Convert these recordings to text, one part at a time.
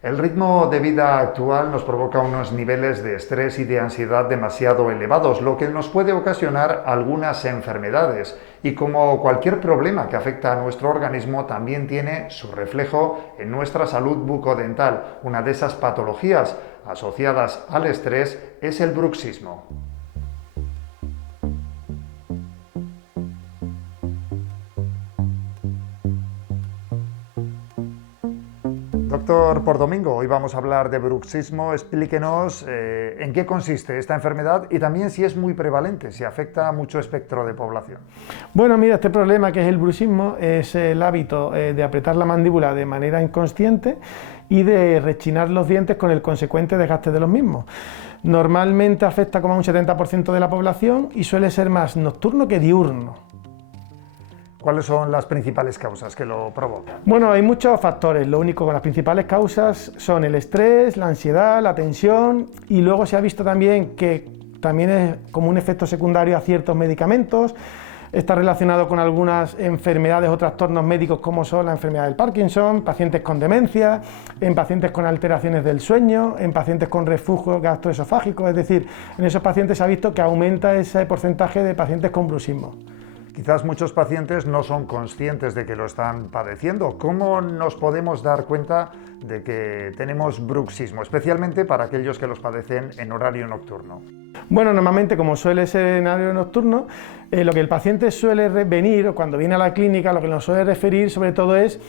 El ritmo de vida actual nos provoca unos niveles de estrés y de ansiedad demasiado elevados, lo que nos puede ocasionar algunas enfermedades. Y como cualquier problema que afecta a nuestro organismo, también tiene su reflejo en nuestra salud bucodental. Una de esas patologías asociadas al estrés es el bruxismo. Doctor Pordomingo, hoy vamos a hablar de bruxismo. Explíquenos en qué consiste esta enfermedad y también si es muy prevalente, si afecta a mucho espectro de población. Bueno, mira, este problema que es el bruxismo es el hábito de apretar la mandíbula de manera inconsciente y de rechinar los dientes con el consecuente desgaste de los mismos. Normalmente afecta como a un 70% de la población y suele ser más nocturno que diurno. ¿Cuáles son las principales causas que lo provocan? Bueno, hay muchos factores, lo único que las principales causas son el estrés, la ansiedad, la tensión y luego se ha visto también que también es como un efecto secundario a ciertos medicamentos, está relacionado con algunas enfermedades o trastornos médicos como son la enfermedad del Parkinson, pacientes con demencia, en pacientes con alteraciones del sueño, en pacientes con reflujo gastroesofágico, es decir, en esos pacientes se ha visto que aumenta ese porcentaje de pacientes con bruxismo. Quizás muchos pacientes no son conscientes de que lo están padeciendo. ¿Cómo nos podemos dar cuenta de que tenemos bruxismo, especialmente para aquellos que los padecen en horario nocturno? Bueno, normalmente como suele ser en horario nocturno, lo que el paciente suele venir o cuando viene a la clínica, lo que nos suele referir sobre todo es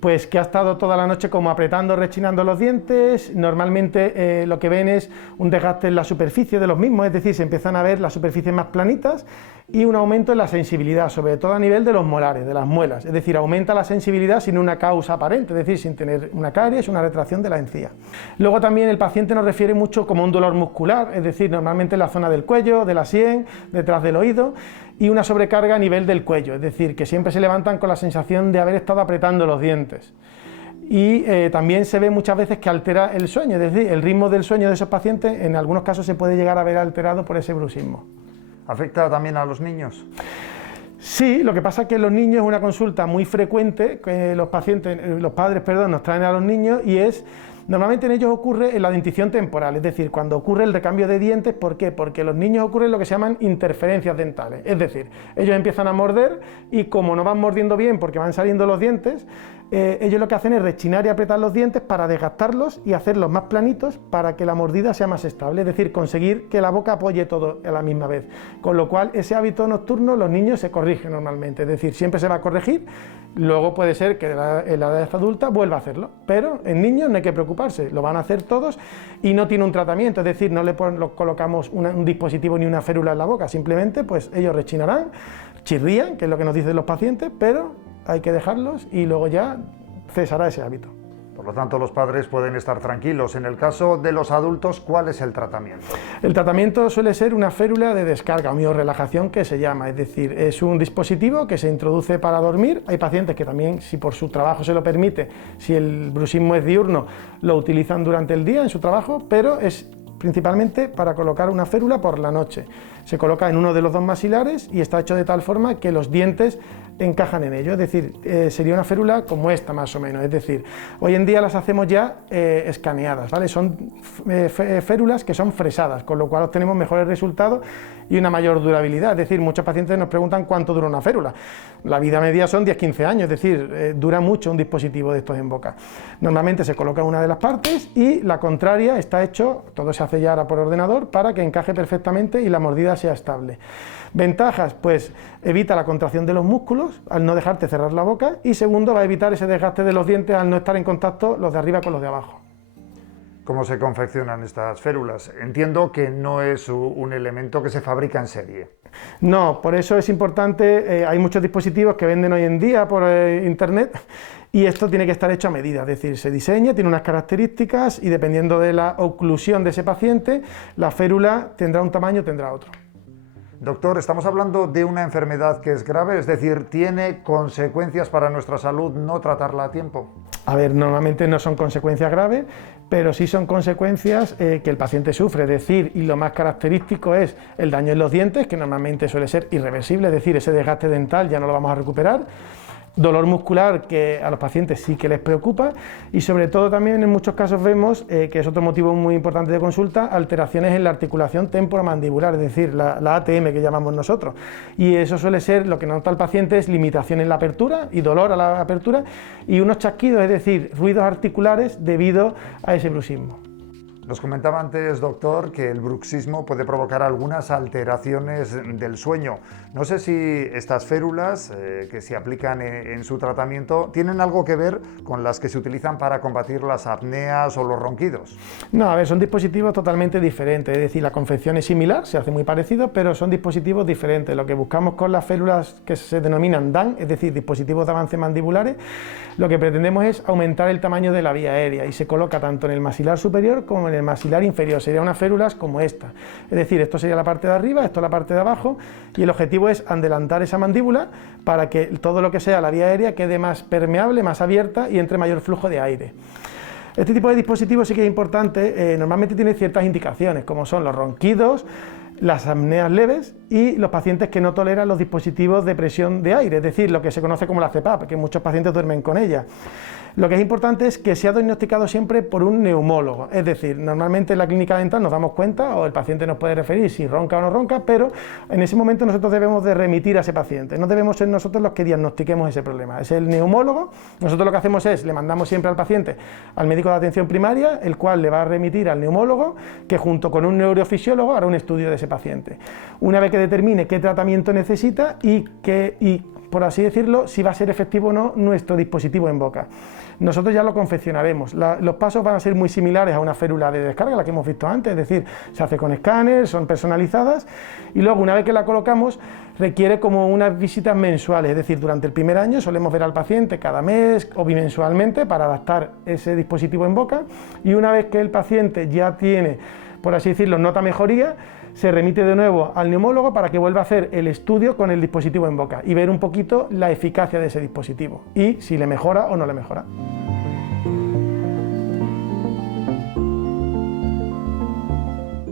pues que ha estado toda la noche como apretando, rechinando los dientes. Normalmente lo que ven es un desgaste en la superficie de los mismos, es decir, se empiezan a ver las superficies más planitas y un aumento en la sensibilidad, sobre todo a nivel de los molares, de las muelas, es decir, aumenta la sensibilidad sin una causa aparente, es decir, sin tener una caries, una retracción de la encía. Luego también el paciente nos refiere mucho como un dolor muscular, es decir, normalmente en la zona del cuello, de la sien, detrás del oído, y una sobrecarga a nivel del cuello, es decir, que siempre se levantan con la sensación de haber estado apretando los dientes. Y también se ve muchas veces que altera el sueño, es decir, el ritmo del sueño de esos pacientes en algunos casos se puede llegar a ver alterado por ese bruxismo. ¿Afecta también a los niños? Sí, lo que pasa es que en los niños es una consulta muy frecuente que los padres nos traen a los niños y es normalmente en ellos ocurre en la dentición temporal, es decir, cuando ocurre el recambio de dientes. ¿Por qué? Porque en los niños ocurre lo que se llaman interferencias dentales, es decir, ellos empiezan a morder y como no van mordiendo bien porque van saliendo los dientes, ellos lo que hacen es rechinar y apretar los dientes para desgastarlos y hacerlos más planitos para que la mordida sea más estable, es decir, conseguir que la boca apoye todo a la misma vez, con lo cual ese hábito nocturno los niños se corrigen normalmente, es decir, siempre se va a corregir, luego puede ser que en la edad adulta vuelva a hacerlo, pero en niños no hay que preocuparse, lo van a hacer todos y no tiene un tratamiento, es decir, no le colocamos un dispositivo ni una férula en la boca, simplemente pues ellos rechinarán, chirrían, que es lo que nos dicen los pacientes, pero hay que dejarlos y luego ya cesará ese hábito. Por lo tanto, los padres pueden estar tranquilos. En el caso de los adultos, ¿cuál es el tratamiento? El tratamiento suele ser una férula de descarga o miorrelajación que se llama, es decir, es un dispositivo que se introduce para dormir. Hay pacientes que también, si por su trabajo se lo permite, si el bruxismo es diurno, lo utilizan durante el día en su trabajo, pero es principalmente para colocar una férula por la noche. Se coloca en uno de los dos maxilares y está hecho de tal forma que los dientes encajan en ello, es decir, sería una férula como esta más o menos, es decir, hoy en día las hacemos ya escaneadas, ¿vale? Son férulas que son fresadas, con lo cual obtenemos mejores resultados y una mayor durabilidad, es decir, muchos pacientes nos preguntan cuánto dura una férula, la vida media son 10-15 años, es decir, dura mucho un dispositivo de estos en boca. Normalmente se coloca una de las partes y la contraria está hecho, todo se hace ya ahora por ordenador, para que encaje perfectamente y la mordida sea estable. Ventajas, pues evita la contracción de los músculos al no dejarte cerrar la boca y segundo, va a evitar ese desgaste de los dientes al no estar en contacto los de arriba con los de abajo. ¿Cómo se confeccionan estas férulas? Entiendo que no es un elemento que se fabrica en serie. No, por eso es importante, hay muchos dispositivos que venden hoy en día por internet y esto tiene que estar hecho a medida, es decir, se diseña, tiene unas características y dependiendo de la oclusión de ese paciente, la férula tendrá un tamaño, tendrá otro. Doctor, estamos hablando de una enfermedad que es grave, es decir, ¿tiene consecuencias para nuestra salud no tratarla a tiempo? A ver, normalmente no son consecuencias graves, pero sí son consecuencias que el paciente sufre, es decir, y lo más característico es el daño en los dientes, que normalmente suele ser irreversible, es decir, ese desgaste dental ya no lo vamos a recuperar. dolor muscular que a los pacientes sí que les preocupa y sobre todo también en muchos casos vemos, que es otro motivo muy importante de consulta, alteraciones en la articulación temporomandibular, es decir, la ATM que llamamos nosotros, y eso suele ser, lo que nota el paciente es limitación en la apertura y dolor a la apertura y unos chasquidos, es decir, ruidos articulares debido a ese bruxismo. Nos comentaba antes, doctor, que el bruxismo puede provocar algunas alteraciones del sueño. No sé si estas férulas que se aplican en su tratamiento tienen algo que ver con las que se utilizan para combatir las apneas o los ronquidos. No, a ver, son dispositivos totalmente diferentes, es decir, la confección es similar, se hace muy parecido, pero son dispositivos diferentes. Lo que buscamos con las férulas que se denominan DAN, es decir, dispositivos de avance mandibulares, lo que pretendemos es aumentar el tamaño de la vía aérea y se coloca tanto en el maxilar superior como en el maxilar inferior. Serían unas férulas como esta, es decir, esto sería la parte de arriba, esto la parte de abajo, y el objetivo es adelantar esa mandíbula para que todo lo que sea la vía aérea quede más permeable, más abierta y entre mayor flujo de aire. Este tipo de dispositivos sí que es importante, normalmente tiene ciertas indicaciones, como son los ronquidos, las apneas leves y los pacientes que no toleran los dispositivos de presión de aire, es decir, lo que se conoce como la CPAP, que muchos pacientes duermen con ella. Lo que es importante es que sea diagnosticado siempre por un neumólogo, es decir, normalmente en la clínica dental nos damos cuenta o el paciente nos puede referir si ronca o no ronca, pero en ese momento nosotros debemos de remitir a ese paciente, no debemos ser nosotros los que diagnostiquemos ese problema, es el neumólogo. Nosotros lo que hacemos es, le mandamos siempre al paciente al médico de atención primaria, el cual le va a remitir al neumólogo, que junto con un neurofisiólogo hará un estudio de ese paciente. Una vez que determine qué tratamiento necesita y por así decirlo, si va a ser efectivo o no nuestro dispositivo en boca. Nosotros ya lo confeccionaremos. Los pasos van a ser muy similares a una férula de descarga, la que hemos visto antes, es decir, se hace con escáner, son personalizadas y luego una vez que la colocamos requiere como unas visitas mensuales, es decir, durante el primer año solemos ver al paciente cada mes o bimensualmente para adaptar ese dispositivo en boca y una vez que el paciente ya tiene, por así decirlo, nota mejoría, se remite de nuevo al neumólogo para que vuelva a hacer el estudio con el dispositivo en boca y ver un poquito la eficacia de ese dispositivo y si le mejora o no le mejora.